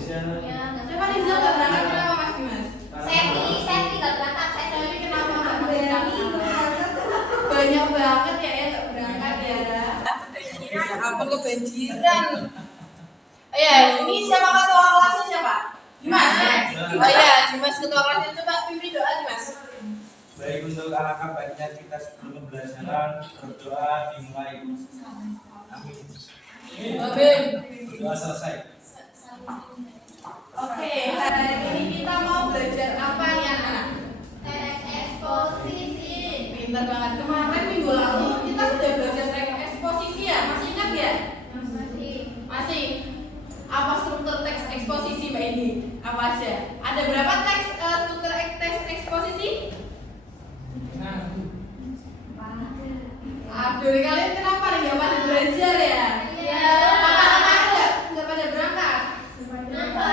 Indonesia. Siapa Rizal nggak berangkat kenapa Mas Dimas? Sevi nggak berangkat. Sevi kenapa nggak berangkat? Banyak banget ya yang nggak berangkat ya. Apa kebanjiran? Oh ya, ini siapa ketua kelasnya siapa? Dimas. Oh ya, Dimas ketua kelasnya, coba pimpin doa Dimas. Baik, untuk alangkah baiknya kita sebelum pembelajaran berdoa dimulai. Amin. Amin. Doa selesai. Oke, hari ini kita mau belajar apa nih anak-anak? Tes eksposisi. Pintar banget. Kemarin minggu lalu kita sudah belajar teks eksposisi ya, masih ingat ya? Masih. Apa struktur teks eksposisi Mbak Indi? Apa aja? Ada berapa struktur teks eksposisi? Aduh, kalian kenapa nih nggak pada belajar ya? Iya. Apa nggak pada berangkat? Kenapa?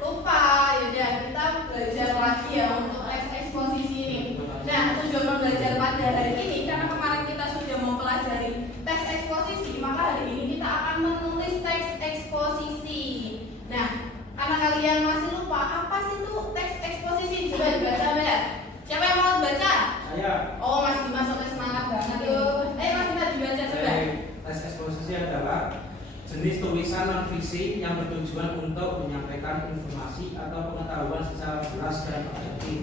Lupa, yaudah kita belajar lagi ya untuk teks eksposisi ini. Nah, tujuan belajar pada hari ini karena kemarin kita sudah mempelajari teks eksposisi, maka hari ini kita akan menulis teks eksposisi. Nah, karena kalian masih lupa apa sih itu teks eksposisi, coba dibaca ya. Siapa yang mau baca? Saya. Oh, Mas Dimas sampai semangat banget tuh. Mas Dimas dibaca coba. Tes eksposisi adalah jenis tulisan non fiksi yang bertujuan untuk menyampaikan informasi atau pengetahuan secara jelas dan objektif.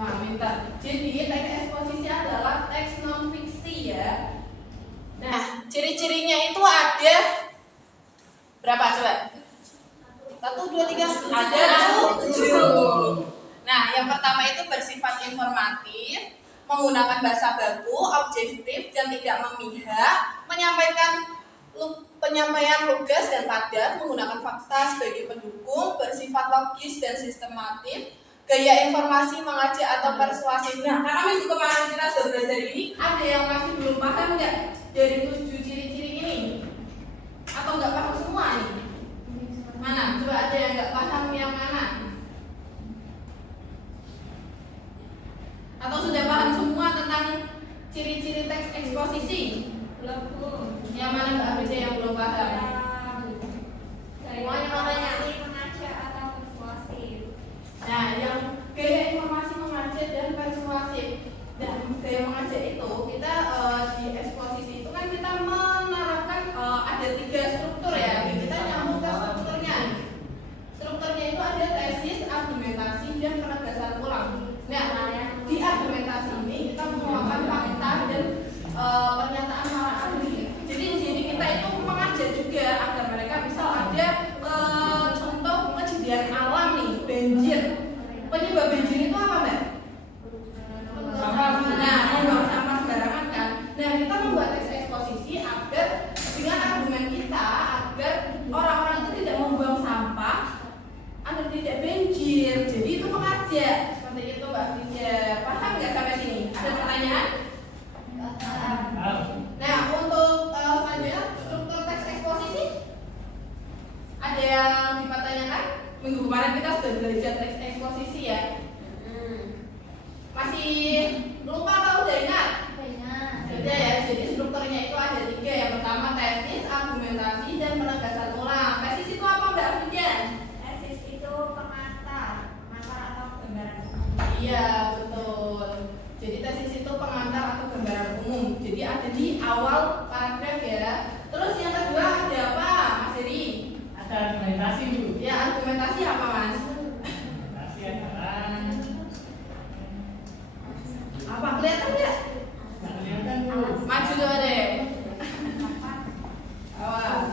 Nah, minta. Jadi teks eksposisi adalah teks non fiksi ya. Nah, ciri-cirinya itu ada berapa coba? 1, 2, 3. Ada 7. Nah, yang pertama itu bersifat informatif, menggunakan bahasa baku, objektif dan tidak memihak, penyampaian lugas dan padat, menggunakan fakta sebagai pendukung, bersifat logis dan sistematif, gaya informasi mengajak atau persuasif. Nah, karena minggu kemarin kita sudah belajar ini, Ada yang masih belum paham nggak dari 7 ciri-ciri ini? Atau nggak paham semua nih? Mana? Coba ada yang nggak paham yang mana? Atau sudah paham semua tentang ciri-ciri teks eksposisi? Belum. Yang mana Mbak Afrida yang belum paham? Semuanya informasi mengajak atau persuasif. Nah, yang gaya informasi mengajak dan persuasif. Dan gaya mengajak itu kita di eksposisi itu kan kita menerapkan ada 3 struktur ya. Kita nyambung ke strukturnya. Strukturnya itu ada tesis, argumentasi, dan penegasan ulang. Nah, di argumentasi ini kita mengeluarkan fakta dan pernyataan para ahli. Jadi di sini kita itu mengajak juga agar mereka misal ada contoh kejadian alam nih, banjir. Penyebab banjir itu apa, Mbak? Nah, membuang sampah sembarangan kan. Nah, kita membuat teks eksposisi agar dengan argumen kita agar orang-orang itu tidak membuang sampah agar tidak banjir. Jadi itu mengajak seperti itu Mbak Frida. Paham nggak sampai sini? Ada pertanyaan? Nah, untuk selanjutnya struktur teks eksposisi ada yang dipertanyakan? Minggu kemarin kita sudah belajar teks eksposisi ya. Masih lupa atau udah ingat? Sudah ya. Jadi strukturnya itu ada 3. Yang pertama tesis, argumentasi, dan penegasan ulang. Tesis itu apa Mbak Frida? Tesis itu pengantar atau gambaran. Iya, betul. Jadi tesis itu pengantar atau gambaran umum. Jadi ada di awal paragraf ya. Terus yang kedua ada apa, Mas Heri? Ada argumentasi Bu. Ya, argumentasi apa, Mas? Argumentasi adalah Apa kelihatan nggak? nggak kelihatan Bu. Maju coba deh. Awas.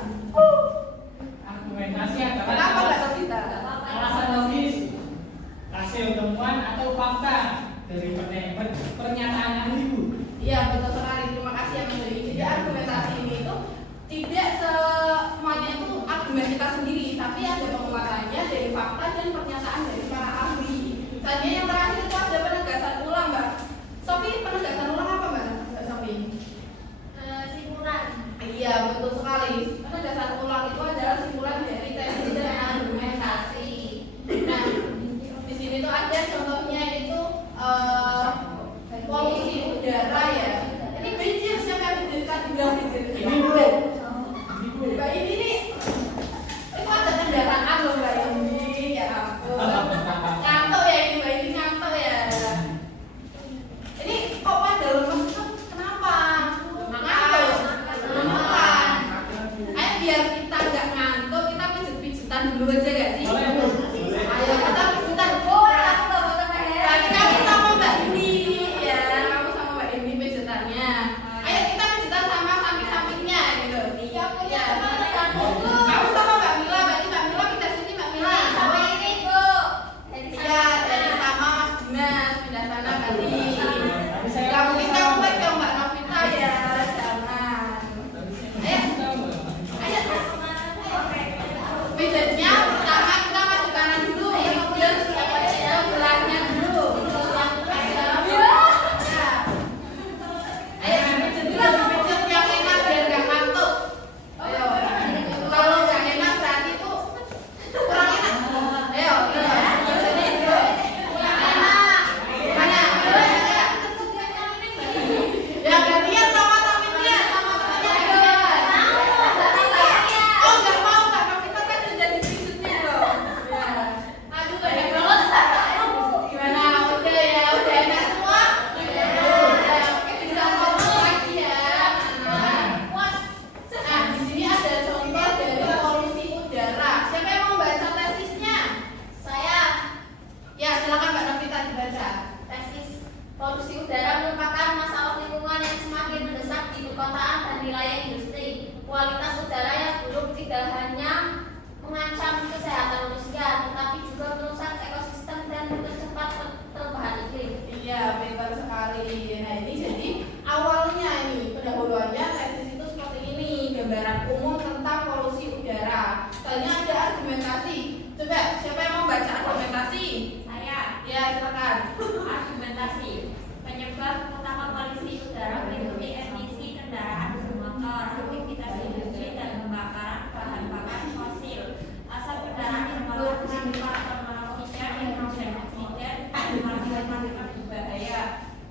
Argumentasi Kenapa adalah nggak tahu kita? alasan logis, hasil temuan atau fakta dari pernyataan ahli Bu. Iya, betul sekali. Terima kasih ya Mas Heri. Jadi argumentasi ini itu tidak semuanya itu argumen kita sendiri, tapi ada penguatannya dari fakta dan pernyataan dari para ahli. Tadi yang terakhir itu ada penegasan ulang, Mbak. Sofi, penegasan ulang apa Mbak Sofi? Simpulan. Iya, betul sekali. Penegasan ulang itu adalah simpulan dari tesis dan argumentasi. Nah, di sini tuh ada contohnya itu polusi udara ya. Ini banjir, siapa yang bilang banjir? Ini Bu. Mbak ini nih, itu ada tanda kendaraan loh Mbak Yuni, ya ampun. Ngantuk ya ini Mbak Yuni, ngantuk ya. Ini kok pada lemes itu kenapa? Ngantuk, belum makan. Ayo biar kita nggak ngantuk, kita pijet-pijetan dulu aja gak sih? Boleh, Bu. Ayo kita pijetan. Berarti kamu sama Mbak Yuni ya, kamu sama Mbak Yuni pijetannya. Ayo kita pijetan sama samping-sampingnya gitu. Iya. Kamu sama Mbak Mila, berarti Mbak Mila pindah sini Mbak Mila. Iya, dari sama Mas Dimas pindah sana berarti. Tapi saya Gak mungkin kamu pegang Mbak Novita ya, jangan. Ayo, pijatnya pertama kita maju kanan dulu, kemudian sebelahnya dulu. Ayo dipijat dulu, dipijat yang enak biar gak ngantuk. Ayo, kalau gak enak berarti itu kurang enak. Ayo, sini dulu. Mana? Ya gantian sama sampingnya, sama temannya. Oh nggak mau Kak Novita kan udah dipijitnya loh. Ya. Aduh banyak banget. Gimana? Udah ya, udah enak semua. Udah, oke bisa ngomong lagi ya. Nah di sini ada contoh dari polusi udara. Siapa yang mau baca tesisnya? Ya silakan Mbak Novita dibaca. Tesis polusi udara merupakan masalah lingkungan yang semakin mendesak di perkotaan dan wilayah industri. Kualitas udara yang buruk tidak hanya mengancam kesehatan manusia, tetapi juga merusak ekosistem dan mempercepat perubahan iklim. Iya, pintar sekali. Nah, ini jadi awalnya ini pendahuluannya tesis itu seperti ini, gambaran umum tentang polusi udara. Tanya ada argumentasi. Coba, siapa yang mau baca argumentasi? Saya Ya, silakan. argumentasi penyebab utama polusi udara meliputi emisi kendaraan bermotor, aktivitas industri dan pembakaran bahan bakar fosil, asap kendaraan yang menghasilkan monoksida, nitrogen oksida, dan partikel-partikel berbahaya,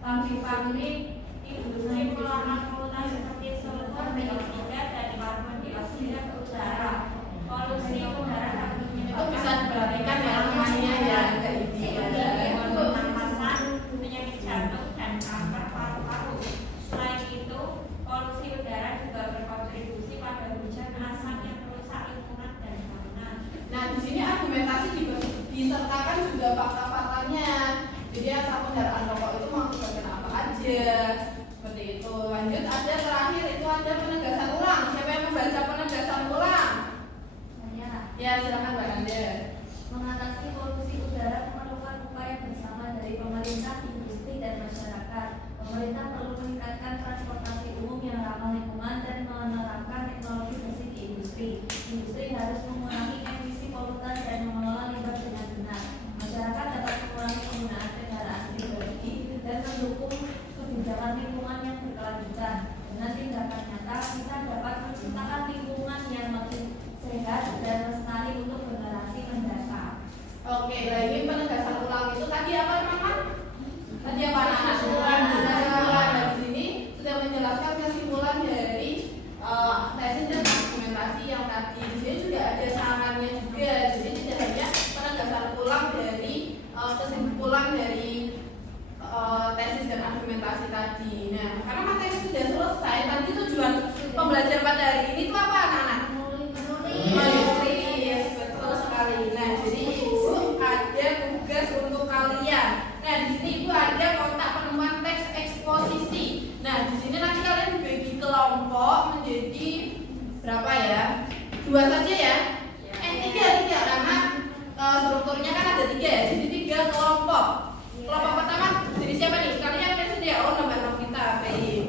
pabrik-pabrik industri mengeluarkan polutan seperti sulfur dioksida dan karbon dioksida ke udara. Polusi udara dapat Itu bisa diperhatikan ya namanya ya, enggak ini. pernapasan, penyakit jantung, dan kanker paru-paru. Selain itu, polusi udara juga berkontribusi pada hujan asam yang merusak lingkungan dan bangunan. Nah, di sini argumentasi disertakan juga fakta-faktanya. Jadi asap kendaraan rokok itu mengakibatkan apa aja. Seperti itu. Lanjut ada terakhir itu ada penegasan ulang. Siapa yang membaca penegasan ulang? Saya Ya, silakan Mbak Anda. mengatasi polusi udara memerlukan upaya bersama dari pemerintah, industri, dan masyarakat. Pemerintah perlu meningkatkan transportasi umum yang ramah lingkungan dan menerapkan teknologi bersih di industri. Industri harus mengurangi emisi polutan dan mengelola limbah dengan benar. Masyarakat dapat mengurangi penggunaan kendaraan pribadi dan mendukung kebijakan lingkungan yang berkelanjutan. Dengan tindakan nyata, kita dapat menciptakan lingkungan yang lebih sehat dan lestari untuk generasi mendatang. Oke, nah ini penegasan ulang itu tadi apa teman-teman? Tadi apa anak-anak? Kesimpulan. Nah, di sini sudah menjelaskan kesimpulan dari tesis dan argumentasi yang tadi. Di sini juga ada sarannya juga. Jadi tidak hanya penegasan ulang dari kesimpulan dari tesis dan argumentasi tadi. Nah, karena materi sudah selesai, tadi tujuan pembelajaran pada hari ini itu apa anak-anak? Menulis, betul sekali. Nah, jadi ibu ada tugas untuk kalian. Nah, di sini ibu ada kotak penemuan teks eksposisi. Nah, di sini nanti kalian dibagi kelompok menjadi berapa ya? 2 saja ya? Tiga karena strukturnya kan ada 3 ya. Jadi 3 kelompok. Kelompok pertama jadi siapa nih? Kalian kan sudah ya? Oh, Mbak Novita, baik.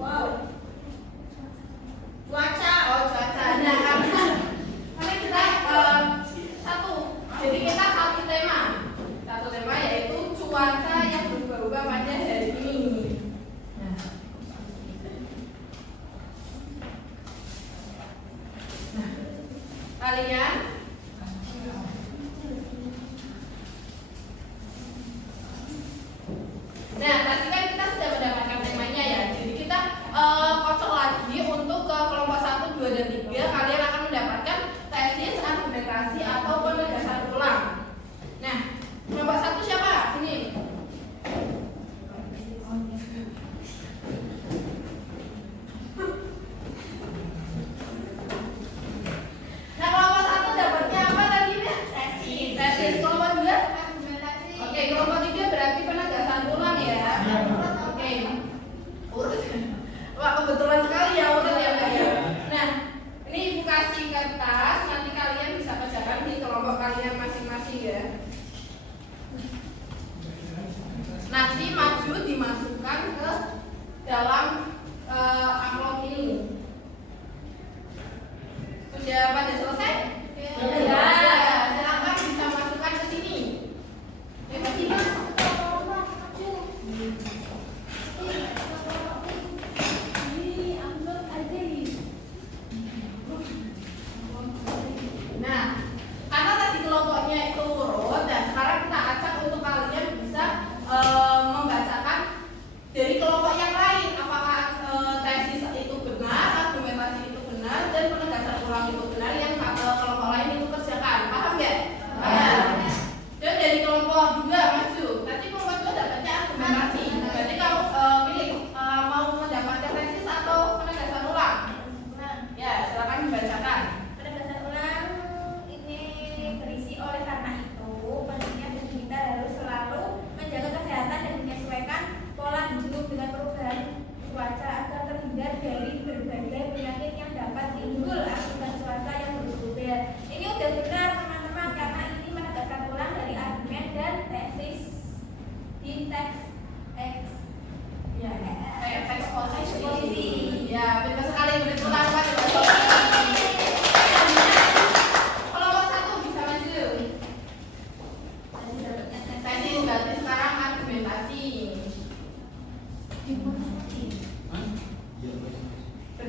Wow. Cuaca. Oh, cuaca. Nah, karena kita satu. Jadi kita satu tema. Satu tema yaitu cuaca yang berubah-ubah pada hari ini. Nah. Kalian Nah, tadi kan kita sudah mendapatkan temanya ya. Jadi kita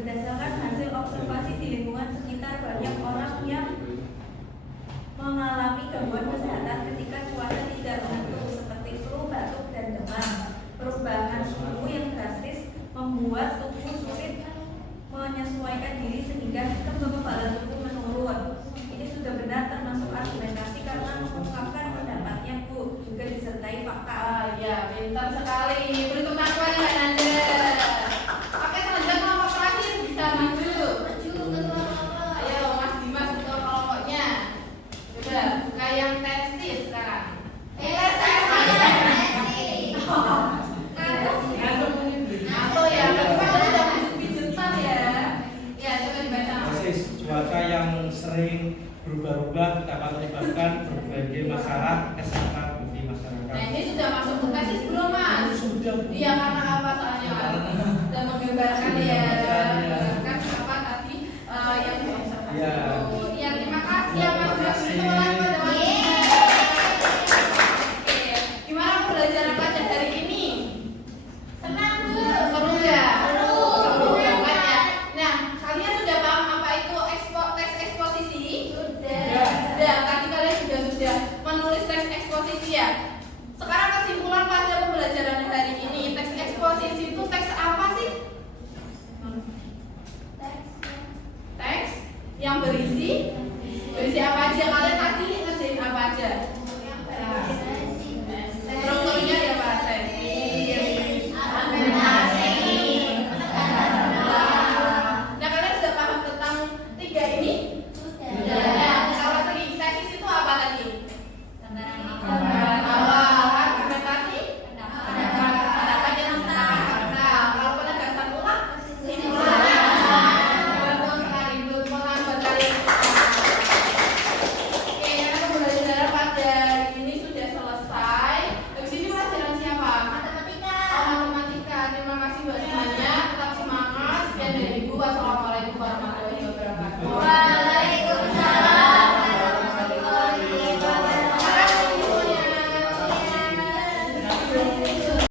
Berdasarkan hasil observasi di lingkungan sekitar, banyak orang yang mengalami gangguan kesehatan ketika cuaca tidak menentu seperti flu, batuk, dan demam. Perubahan suhu yang drastis membuat tubuh sulit menyesuaikan diri sehingga sistem kekebalan tubuh menurun. Ini sudah benar termasuk argumentasi karena mengungkapkan pendapatnya, Bu, juga disertai fakta. Ya, pintar sekali. Beri tepuk tangan lagi Mbak Nanda. Oke, selanjutnya kelompok terakhir bisa maju. Ayo, Mas Dimas buka kelompoknya. Coba buka yang tesis sekarang. Atau ya, tapi kan tadi udah pijet-pijetan ya. Ya, coba dibaca. Tesis, cuaca yang sering berubah-ubah dapat menyebabkan berbagai masalah kesehatan bagi masyarakat. Nah, ini sudah masuk ke tesis belum, Mas? Sudah. Iya, karena